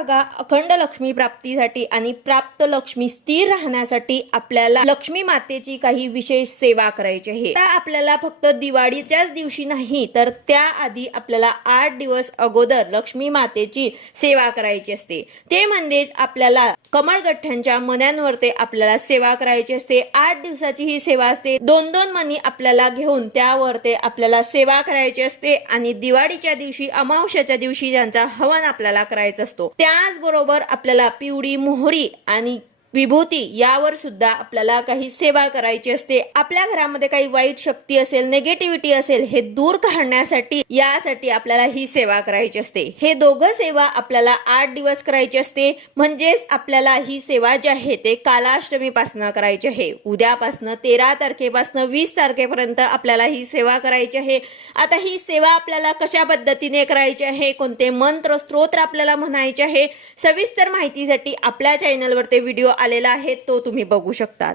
बघा अखंड लक्ष्मी प्राप्तीसाठी आणि प्राप्त लक्ष्मी स्थिर राहण्यासाठी आपल्याला लक्ष्मी मातेची काही विशेष सेवा करायची आहे. आता आपल्याला फक्त दिवाळीच्याच दिवशी नाही तर त्याआधी आपल्याला आठ दिवस अगोदर लक्ष्मी मातेची सेवा करायची असते. ते म्हणजेच आपल्याला कमळगठ्ठ्यांच्या मन्यांवर ते आपल्याला सेवा करायची असते. आठ दिवसाची ही सेवा असते. दोन दोन मनी आपल्याला घेऊन त्यावर ते आपल्याला सेवा करायची असते आणि दिवाळीच्या दिवशी अमावस्याच्या दिवशी ज्यांचा हवन आपल्याला करायचा असतो त्या त्याचबरोबर आपल्याला पिवळी मोहरी आणि विभूती यावर सुद्धा आपल्याला काही सेवा करायची असते. आपल्या घरामध्ये काही वाईट शक्ती असेल नेगेटिव्हिटी असेल हे दूर काढण्यासाठी यासाठी आपल्याला ही सेवा करायची असते. हे दोघं सेवा आपल्याला आठ दिवस करायची असते. म्हणजेच आपल्याला ही सेवा जी आहे ते कालाष्टमीपासनं करायची आहे. उद्यापासनं तेरा तारखेपासनं वीस तारखेपर्यंत आपल्याला ही सेवा करायची आहे. आता ही सेवा आपल्याला कशा पद्धतीने करायची आहे? कोणते मंत्र स्तोत्र आपल्याला म्हणायचे आहे? सविस्तर माहितीसाठी आपल्या चॅनलवर ते व्हिडिओ आलेला आहे तो तुम्ही बघू शकता